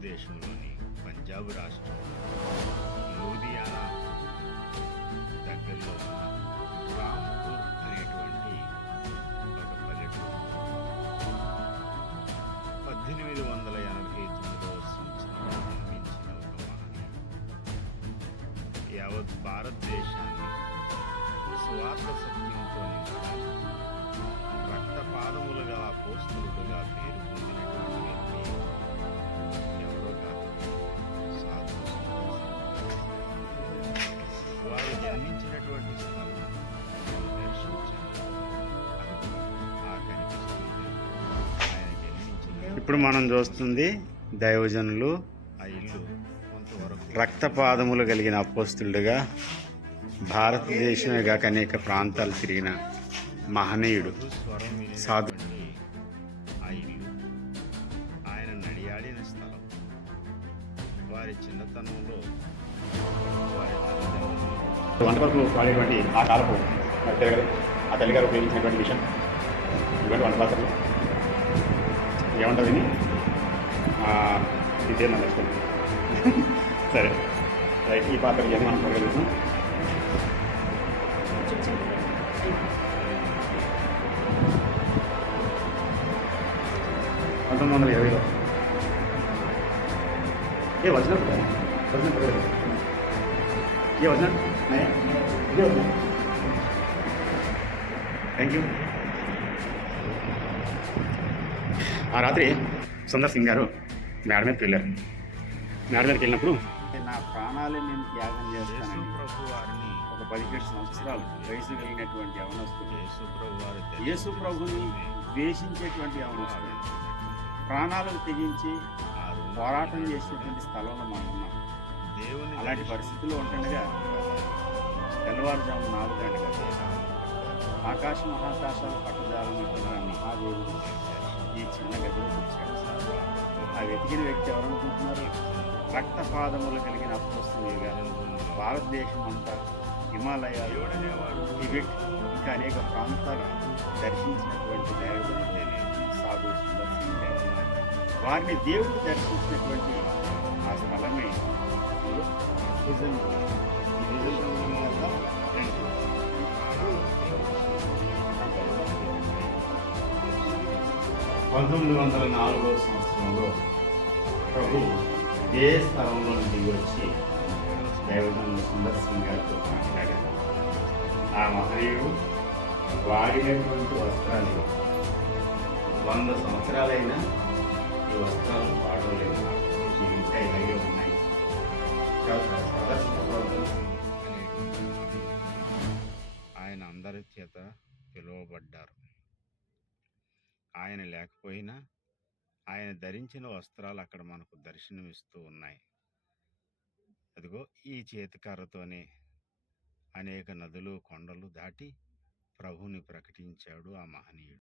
భారతదేశంలోని పంజాబ్ రాష్ట్రం లూధియానా దగ్గరలో ఉన్న రాంపూర్ అనేటువంటి ఒక పల్లెటూరు. పద్దెనిమిది వందల ఎనభై తొమ్మిదవ సంవత్సరంలో జన్మించిన ఒక మహనీయుడు. యావత్ భారతదేశాన్ని స్వార్థ సత్యంతో నింపడానికి రక్తపాదములుగా పోస్తులుగా పేరు ఇప్పుడు మనం చూస్తుంది దైవజనులు ఆ ఇల్లు కొంతవరకు రక్తపాదములు కలిగిన అపోస్తులుగా భారతదేశమే కాక అనేక ప్రాంతాలు తిరిగిన మహనీయుడు సాధు. ఆయన నడియాడిన స్థలం వారి చిన్నతనంలో వాడేటువంటి ఆ కాలపు తెలుగు ఆ తల్లిగారు ఉపయోగించినటువంటి విషయం ఇటువంటి వంట ఏమంటావు విని? ఇదేనా నెక్స్ట్ సరే. రైట్ ఈ పాత్ర ఏమని పరిగణిస్తాం పంతొమ్మిది వందల ఇరవైలో ఏ వచ్చినప్పుడు వచ్చినప్పుడు ఏ వచ్చినా థ్యాంక్ యూ ఆ రాత్రి సుందర్ సింగ్ గారు మేడ మీదకి వెళ్ళారు. మేడ మీదకి వెళ్ళినప్పుడు నా ప్రాణాలు నేను త్యాగం చేస్తాను వారిని ఒక పదిహేడు సంవత్సరాలు వయసు కలిగినటువంటి యవనస్తుడు. యేసు ప్రభు వారి ప్రభుని ద్వేషించేటువంటి యవనస్తుడు. ప్రాణాలను తెగించి పోరాటం చేసినటువంటి స్థలంలో మనం ఉన్నాం. దేవుని అలాంటి పరిస్థితుల్లో ఉంటుండగా తెల్లవారుజాము నాలుగు గంటల ఆకాశ మహాకాశాలు పట్టజాలనుకున్న వెతికిన వ్యక్తి ఎవరనుకుంటున్నారు? రక్తపాదములు కలిగిన అపోస్తులుగా భారతదేశం అంతా హిమాలయాలు టిబెట్ ఇంకా అనేక ప్రాంతాలు దర్శించినటువంటి దైవజనుడు సాగు సుందర్ వారిని దేవుడు దర్శించినటువంటి ఆ స్థలమే పంతొమ్మిది వందల నాలుగో సంవత్సరంలో ప్రభు ఏ స్థలంలో నుండి వచ్చి దైవజనులు సుందర్ సింగ్ గారితో మాట్లాడారు? ఆ మహనీయుడు వాడినటువంటి వస్త్రాలు వంద సంవత్సరాలైనా ఈ వస్త్రాలు వాడలేదు. ఇవి ఇంకా ఇలాగే ఉన్నాయి. ఆయన అందరి చేత పిలువబడ్డారు. ఆయన లేకపోయినా ఆయన ధరించిన వస్త్రాలు అక్కడ మనకు దర్శనమిస్తూ ఉన్నాయి. అదిగో ఈ చేతికర్రతోనే అనేక నదులు కొండలు దాటి ప్రభుని ప్రకటించాడు ఆ మహనీయుడు.